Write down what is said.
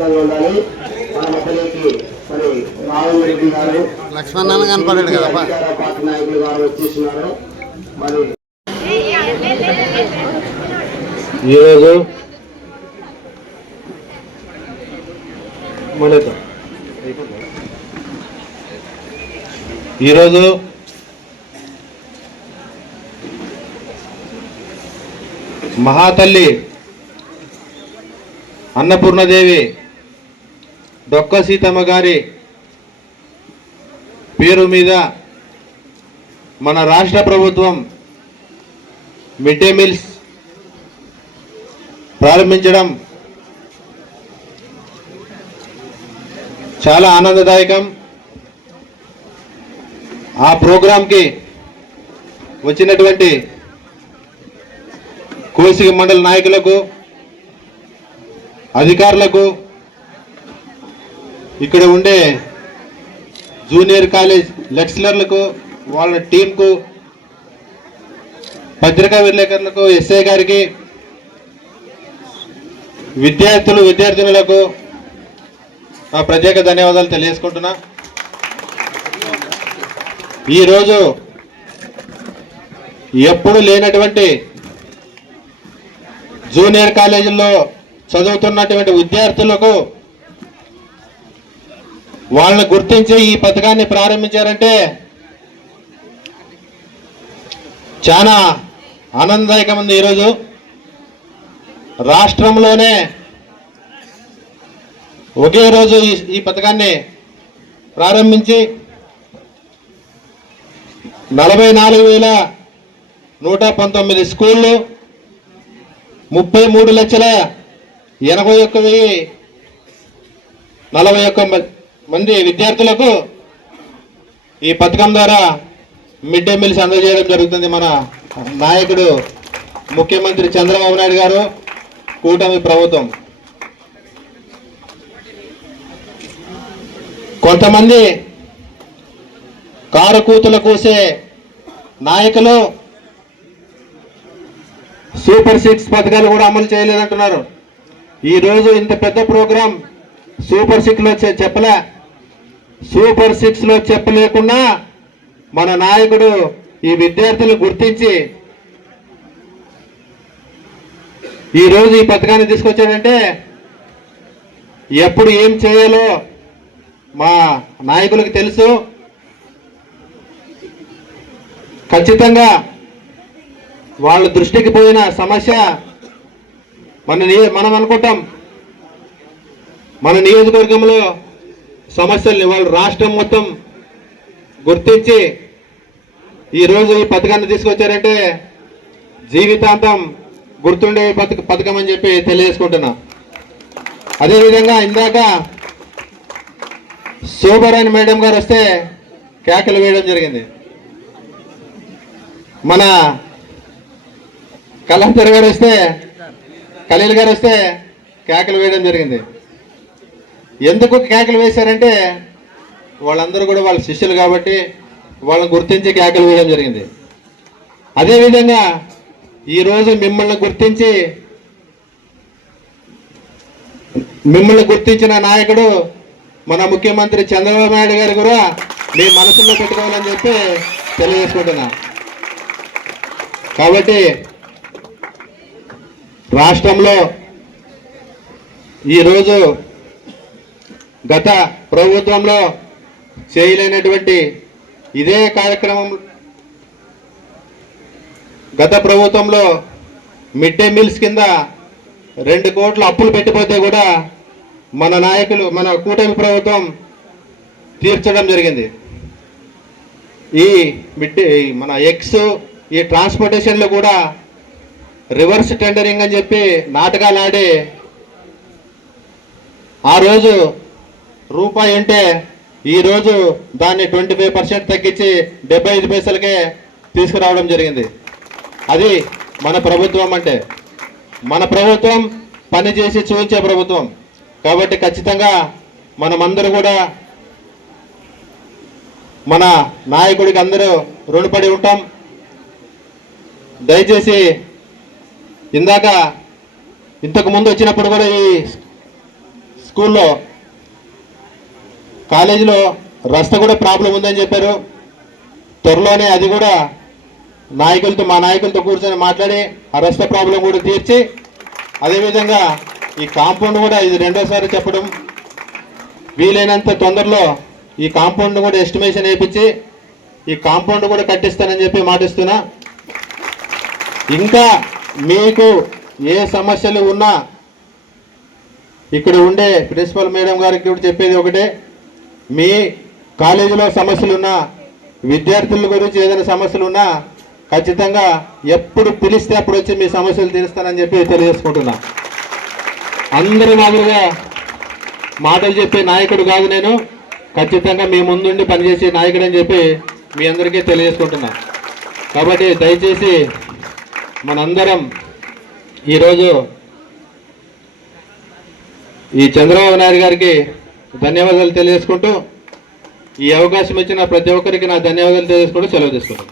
సిద్ధంగా ఉండాలి. మన మధ్యలోకి మరి రాహుల్ రెడ్డి గారు అధికార పార్టీ నాయకులు గారు వచ్చేస్తున్నారు. మరి ఈరోజు మహాతల్లి అన్నపూర్ణదేవి డొక్క సీతమ్మ గారి పేరు మీద మన రాష్ట్ర ప్రభుత్వం మిడ్ డే మీల్స్ ప్రారంభించడం చాలా ఆనందదాయకం. ఆ ప్రోగ్రాంకి వచ్చినటువంటి కోసిక మండల నాయకులకు, అధికారులకు, ఇక్కడ ఉండే జూనియర్ కాలేజ్ లెక్చరర్లకు, వాళ్ళ టీంకు, పత్రికా విలేకరులకు, ఎస్ఐ గారికి, విద్యార్థినులకు నా ప్రత్యేక ధన్యవాదాలు తెలియజేసుకుంటున్నా. ఈరోజు ఎప్పుడు లేనటువంటి జూనియర్ కాలేజీల్లో చదువుతున్నటువంటి విద్యార్థులకు వాళ్ళని గుర్తించి ఈ పథకాన్ని ప్రారంభించారంటే చాలా ఆనందదాయకం ఉంది. ఈరోజు రాష్ట్రంలోనే ఒకే రోజు ఈ పథకాన్ని ప్రారంభించి 44,119 స్కూళ్ళు, 33,81,041 మంది విద్యార్థులకు ఈ పథకం ద్వారా మిడ్ డే మీల్స్ అందజేయడం జరుగుతుంది. మన నాయకుడు ముఖ్యమంత్రి చంద్రబాబు నాయుడు గారు, కూటమి ప్రభుత్వం. కొంతమంది కారు కూతులు కూసే నాయకులు సూపర్ 6 పథకాలు కూడా అమలు చేయలేదంటున్నారు. ఈరోజు ఇంత పెద్ద ప్రోగ్రాం సూపర్ 6లో చెప్పలే. సూపర్ 6లో చెప్పలేకున్నా మన నాయకుడు ఈ విద్యార్థులు గుర్తించి ఈరోజు ఈ పథకాన్ని తీసుకొచ్చాడంటే ఎప్పుడు ఏం చేయాలో మా నాయకులకు తెలుసు. ఖచ్చితంగా వాళ్ళ దృష్టికి పోయిన సమస్య మనం అనుకుంటాం మన నియోజకవర్గంలో సమస్యల్ని వాళ్ళు రాష్ట్రం మొత్తం గుర్తించి ఈరోజు ఈ పథకాన్ని తీసుకొచ్చారంటే జీవితాంతం గుర్తుండే పథకం అని చెప్పి తెలియజేసుకుంటున్నా. అదేవిధంగా ఇందాక శోభరాణి మేడం గారు వస్తే కేకలు వేయడం జరిగింది. మన కలంతర్ గారు వస్తే, ఖలీల్ గారు వస్తే కేకలు వేయడం జరిగింది. ఎందుకు కేకలు వేశారంటే వాళ్ళందరూ కూడా వాళ్ళ శిష్యులు కాబట్టి వాళ్ళని గుర్తించి కేకలు వేయడం జరిగింది. అదేవిధంగా ఈరోజు మిమ్మల్ని గుర్తించిన నాయకుడు మన ముఖ్యమంత్రి చంద్రబాబు నాయుడు గారు కూడా మీ మనసులో పెట్టుకోవాలని చెప్పి తెలియజేసుకుంటున్నా. కాబట్టి రాష్ట్రంలో ఈరోజు గత ప్రభుత్వంలో చేయలేనటువంటి ఇదే కార్యక్రమం, గత ప్రభుత్వంలో మిడ్ డే మీల్స్ కింద 2 కోట్ల అప్పులు పెట్టిపోతే కూడా మన నాయకులు, మన కూటమి ప్రభుత్వం తీర్చడం జరిగింది. ఈ మన ఎక్స్ ఈ ట్రాన్స్పోర్టేషన్లో కూడా రివర్స్ టెండరింగ్ అని చెప్పి నాటకాలు ఆడి ఆ రోజు రూపాయి ఉంటే ఈరోజు దాన్ని 25% తగ్గించి 75 పైసలకే తీసుకురావడం జరిగింది. అది మన ప్రభుత్వం అంటే. మన ప్రభుత్వం పనిచేసి చూపించే ప్రభుత్వం కాబట్టి ఖచ్చితంగా మనమందరూ కూడా మన నాయకుడికి అందరూ రుణపడి ఉంటాం. దయచేసి ఇంతకు ముందు వచ్చినప్పుడు కూడా ఈ స్కూల్లో కాలేజీలో రస్తా కూడా ప్రాబ్లం ఉందని చెప్పారు. త్వరలోనే అది కూడా మా నాయకులతో కూర్చొని మాట్లాడి ఆ రస్తా ప్రాబ్లం కూడా తీర్చి, అదేవిధంగా ఈ కాంపౌండ్ కూడా ఇది రెండోసారి చెప్పడం, వీలైనంత తొందరలో ఈ కాంపౌండ్ కూడా ఎస్టిమేషన్ వేయించి ఈ కాంపౌండ్ కూడా కట్టిస్తానని చెప్పి మాటిస్తున్నా. ఇంకా మీకు ఏ సమస్యలు ఉన్నా ఇక్కడ ఉండే ప్రిన్సిపల్ మేడం గారికి కూడా చెప్పేది ఒకటే, మీ కాలేజీలో సమస్యలు ఉన్నా, విద్యార్థుల గురించి ఏదైనా సమస్యలు ఉన్నా ఖచ్చితంగా ఎప్పుడు పిలిస్తే అప్పుడు వచ్చి మీ సమస్యలు తీరుస్తానని చెప్పి తెలియజేసుకుంటున్నా. అందరి మాదిరిగా మాటలు చెప్పే నాయకుడు కాదు నేను, ఖచ్చితంగా మీ ముందుండి పనిచేసే నాయకుడు అని చెప్పి మీ అందరికీ తెలియజేసుకుంటున్నా. కాబట్టి దయచేసి మనందరం ఈరోజు ఈ చంద్రబాబు నాయుడు గారికి ధన్యవాదాలు తెలియజేసుకుంటూ, ఈ అవకాశం ఇచ్చిన ప్రతి ఒక్కరికి నా ధన్యవాదాలు తెలియజేసుకుంటూ సెలవు తీసుకుంటాను.